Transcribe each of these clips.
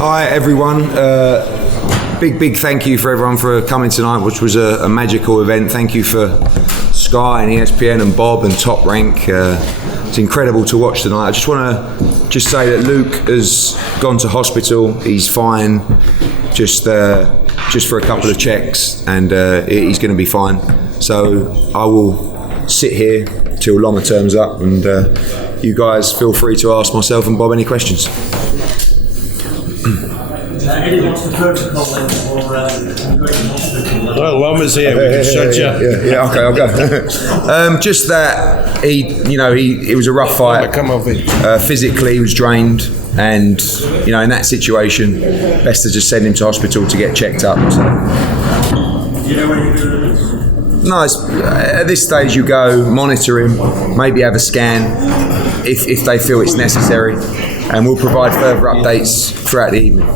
Hi everyone. Big thank you for everyone for coming tonight, which was a magical event. Thank you for Sky and ESPN and Bob and Top Rank. It's incredible to watch tonight. I just want to say that Luke has gone to hospital. He's fine, just for a couple of checks, and he's going to be fine. So I will sit here till Loma turns up, and you guys feel free to ask myself and Bob any questions. Well, Loma's here. We can shut you. Yeah. Okay, I'll go. Just that it was a rough fight. Come over. Physically, he was drained, and in that situation, best to just send him to hospital to get checked up. So. No, at this stage you go monitor him, maybe have a scan if they feel it's necessary, and we'll provide further updates throughout the evening.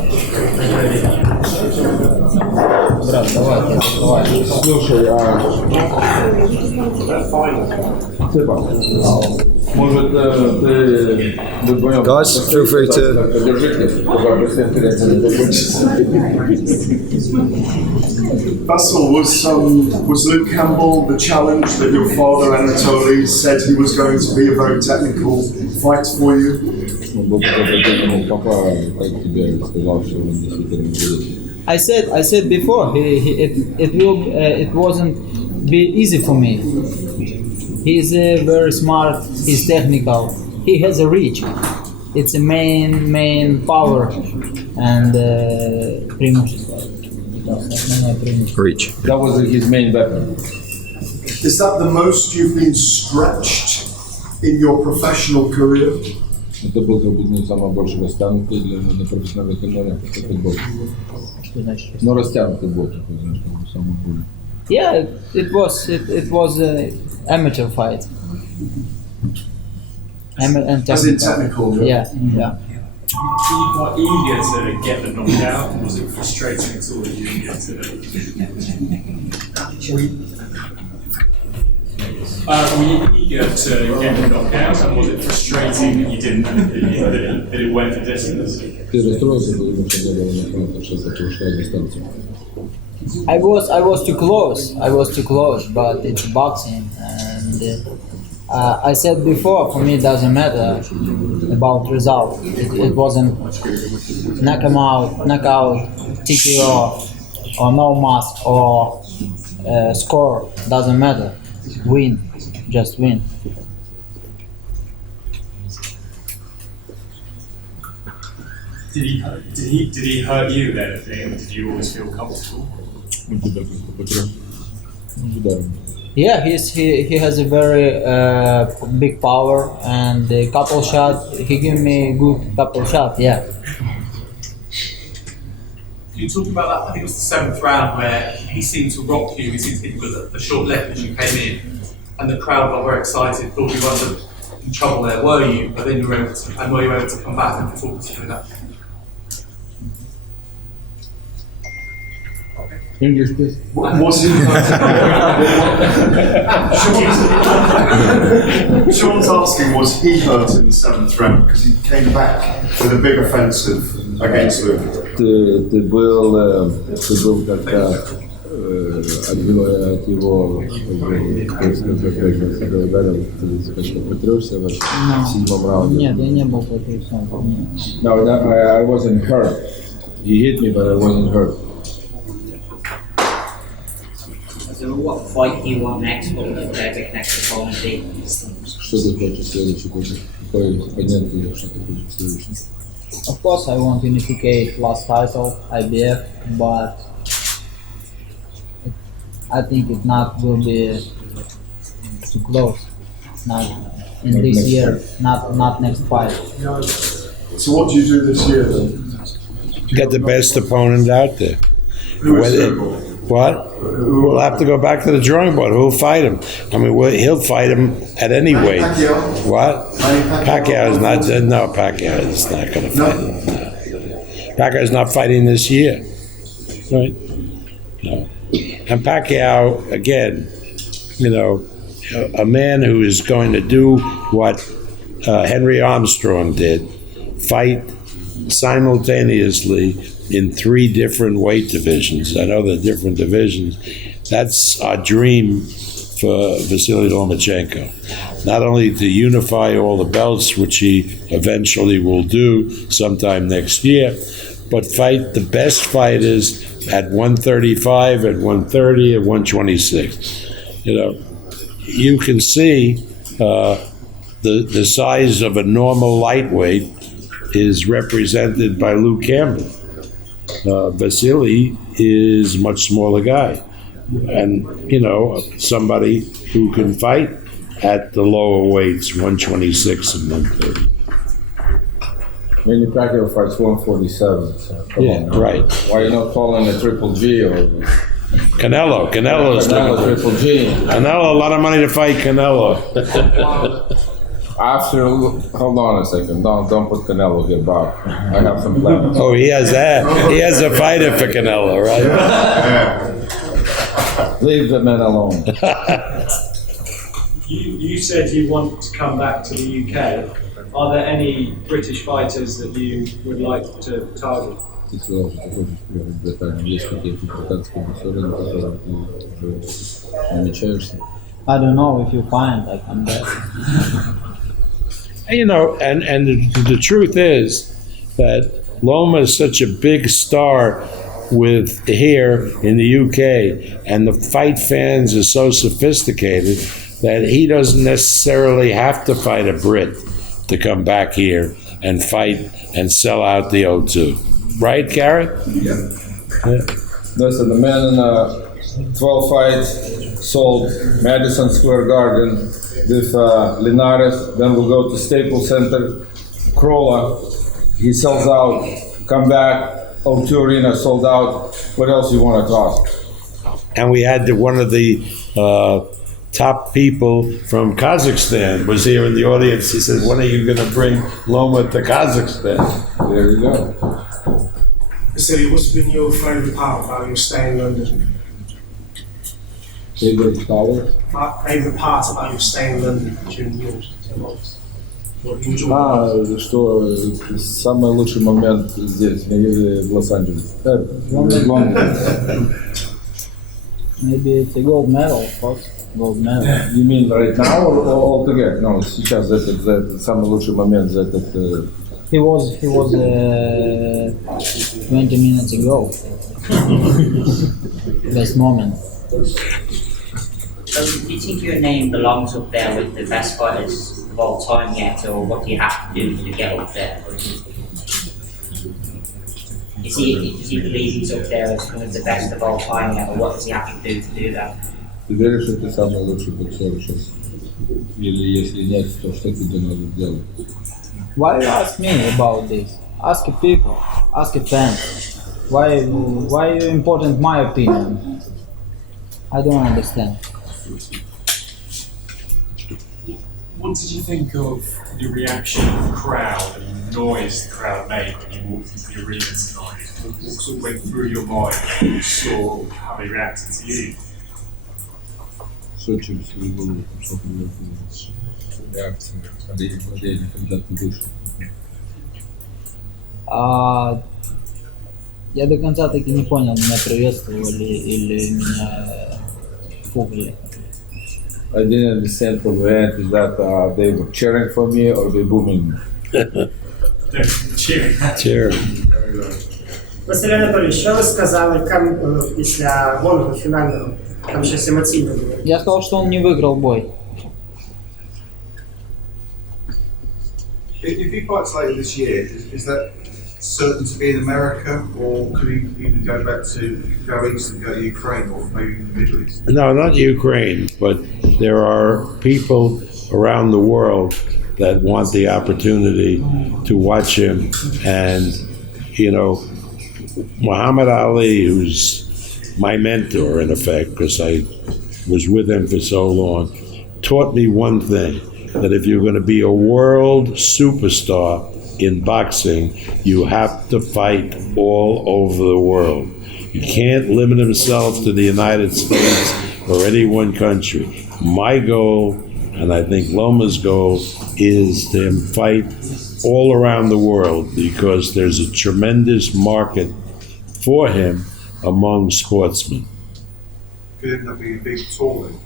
Guys, feel free to. Vasyl, was Luke Campbell the challenge that your father Anatoly said he was going to be a very technical fight for you? I said before, it wasn't be easy for me. He's very smart. He's technical. He has a reach. It's a main power, and Reach. That was his main weapon. Is that the most you've been stretched in your professional career? Это был как бы самое больше растянутый для профессионального тренера этот бой. Но растянутый бой, знаешь, самый более. Yeah, it was an amateur fight. As in technical? Yeah. Was it quite eager to get the knockout? Was it frustrating at all that you didn't get to were you eager to get the knockout, and was it frustrating that you didn't, that it went the distance? Ты расстроился, потому что не было нокаута, что ушла дистанцию. I was too close, but it's boxing, and I said before, for me it doesn't matter about result. It wasn't knockout, TKO, or no mask, or score, doesn't matter. Win, just win. Did he hurt you then? Did you always feel comfortable? Yeah, he has a very big power, and a couple shot. He gave me a good couple shot. Yeah. Can you talk about that? I think it was the 7th round where he seemed to rock you. He seemed to hit you with the short left as you came in, and the crowd got very excited. Thought you were in trouble there. Were you? But then were you able to come back and talk us through that? English, please. Was he Sean's asking, was he hurt in the 7th round? Because he came back with a big offensive against Luke. Ты был как-то от его ударил, ты потрёшься в 7-м раунде. Нет, я не был потрясен. No, I wasn't hurt. He hit me, but I wasn't hurt. So what fight do you want next? What would the next opponent be? Что ты хочешь следующий? Какой оппонент или что ты хочешь следующий? Of course, I want unificate last title, IBF, but I think it not will be too close. Not in this year, not next fight. So what do you do this year then? Get the best opponent out there. Who is suitable? What? We'll have to go back to the drawing board. Who'll fight him? I mean, he'll fight him at any weight. Pacquiao? What? Pacquiao is not. No, Pacquiao is not going to fight him. No. Pacquiao is not fighting this year, right? No. And Pacquiao, again, a man who is going to do what Henry Armstrong did, fight simultaneously in 3 different weight divisions. I know they're different divisions. That's our dream for Vasyl Lomachenko. Not only to unify all the belts, which he eventually will do sometime next year, but fight the best fighters at 135, at 130, at 126. You know, you can see the size of a normal lightweight is represented by Luke Campbell. Vasily is a much smaller guy. And, you know, somebody who can fight at the lower weights, 126 and 130. Manny Pacquiao fights 147. So come on. Right. Why are you not calling a Triple G or Canelo. Canelo Triple G? Canelo, a lot of money to fight Canelo. After, hold on a second. Don't put Canelo here, Bob. I have some plans. Oh, he has that. He has a fighter for Canelo, right? Leave the man alone. You said you want to come back to the UK. Are there any British fighters that you would like to target? Ты сказал, что ты хочешь приехать в Британию. Есть какие-то британские боксеры, на которые ты уже намечаешься? I don't know if you find I come back. You know, and the truth is that Loma is such a big star with here in the UK, and the fight fans are so sophisticated that he doesn't necessarily have to fight a Brit to come back here and fight and sell out the O2. Right, Garrett? Yeah. Listen, the man in 12 fights sold Madison Square Garden with Linares, then we'll go to Staples Center, Crolla, he sells out, come back, O2 Arena sold out. What else you want to talk? And we had one of the top people from Kazakhstan was here in the audience. He says, when are you going to bring Loma to Kazakhstan? There you go. Vasily, what's been your favourite part about your stay in London? Favorite color? My favourite part about your stay in London during yours? What you enjoyed? Что самый лучший момент здесь, в Лос-Анджелесе? Лондон. Maybe it's a gold medal, of course. Gold medal. You mean right now or altogether? No, сейчас это самый лучший момент за этот. He was 20 minutes ago. Best moment. Do you think your name belongs up there with the best fighters of all time yet, or what do you have to do to get up there? Does he believe he's up there as one of the best of all time yet, or what does he have to do that? Ты веришь, что ты самый лучший боксер сейчас? Или если нет, то что тебе надо делать? Why you ask me about this? Ask people, ask fans. Why important my opinion? I don't understand. What did you think of the reaction of the crowd and the noise the crowd made when you walked into the arena tonight? What sort of went through your mind when you saw how they reacted to you? Что через свою голову пришло реакция владения, когда ты вышел? Я до конца таки не понял, меня приветствовали или меня пугали. I didn't understand from the end is that they were cheering for me or they booming. Cheering. Василь Анатольевич, що ви сказали після гонку фінального? Там щось емоційне було. Я сказал, что он не выиграл бой. If he fights later this year, is that certain to be in America, or could he even go east and go to Ukraine, or maybe the Middle East? No, not Ukraine, but there are people around the world that want the opportunity to watch him. And, you know, Muhammad Ali, who's my mentor, in effect, because I was with him for so long, taught me one thing, that if you're going to be a world superstar in boxing, you have to fight all over the world. You can't limit himself to the United States or any one country. My goal, and I think Loma's goal, is to fight all around the world because there's a tremendous market for him among sportsmen. Could end up being a big tour then.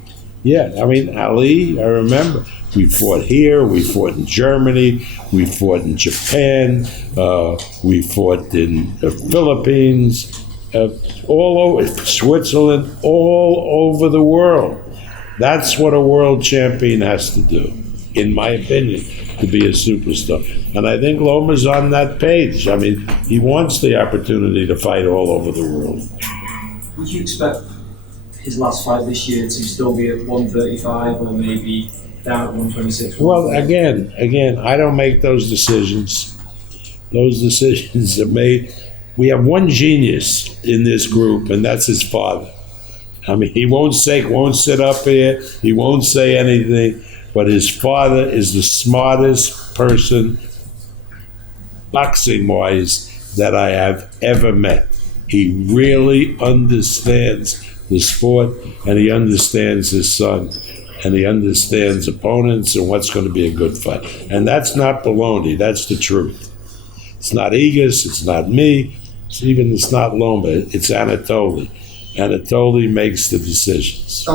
Yeah, I mean, Ali, I remember, we fought here, we fought in Germany, we fought in Japan, we fought in the Philippines, all over, Switzerland, all over the world. That's what a world champion has to do, in my opinion, to be a superstar. And I think Loma's on that page. I mean, he wants the opportunity to fight all over the world. Would you expect his last fight this year to still be at 135 or maybe down at 126? Well, again, I don't make those decisions. Those decisions are made. We have one genius in this group, and that's his father. I mean, he won't sit up here, he won't say anything, but his father is the smartest person, boxing-wise, that I have ever met. He really understands the sport, and he understands his son, and he understands opponents and what's going to be a good fight. And that's not baloney, that's the truth. It's not Igis, it's not me, it's not Loma, it's Anatoly. Anatoly makes the decisions.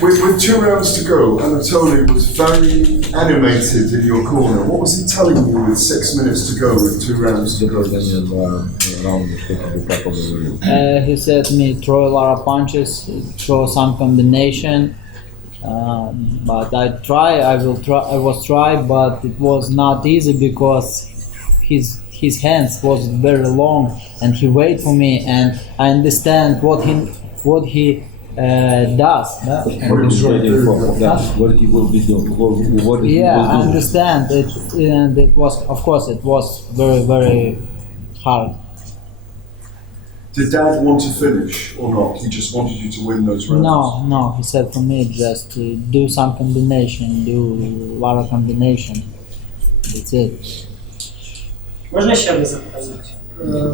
With 2 rounds to go, Anatoly was very animated in your corner. What was he telling you with 6 minutes to go, with 2 rounds to go? He said me throw a lot of punches, throw some combination, but I was try, but it was not easy because his hands was very long and he wait for me and I understand what he does. What he's waiting for. What he will be doing. Yeah, I understand it, and it was very, very hard. Did Dad want to finish or not? He just wanted you to win those rounds? No, he said for me just to do some combination, do a lot of combination. That's it. Можна ще одне запитання?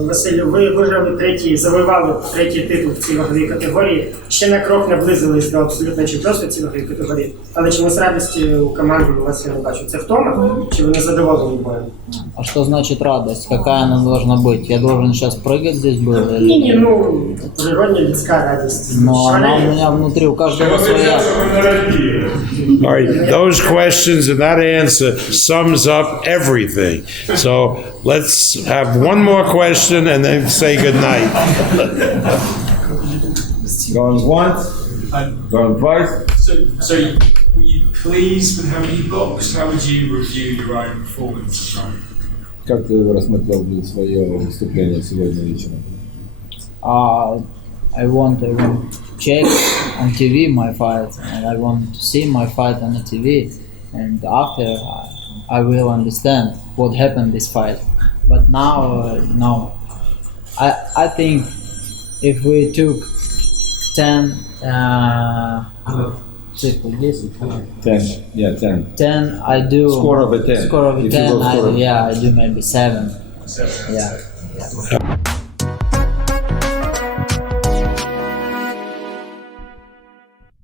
Василю, ви виграли завоювали третій титул в цій ваговій категорії. Ще на крок наблизились до абсолютного чемпіонства в цій ваговій категорії. Але чомусь радості у команди у вас я не бачу. Це втома? Чи ви не задоволені боєм? А что значит радость? Какая она должна быть? Я должен сейчас прыгать здесь был? Не, природная людская радость. Но она у меня внутри, у каждого своя. All right, those questions and that answer sums up everything. So let's have one more question and then say goodnight. Going once, going twice. So were you pleased with how you boxed? How would you review your own performance tonight? Как ты рассмотрел свое выступление сегодня вечером? I want to check on TV my fight, and I want to see my fight on the TV, and after I will understand what happened this fight. But now, no. I think if we took 10, 10, I do Score of a 10. Score of a If you 10, go score of- I do maybe 7. Yeah.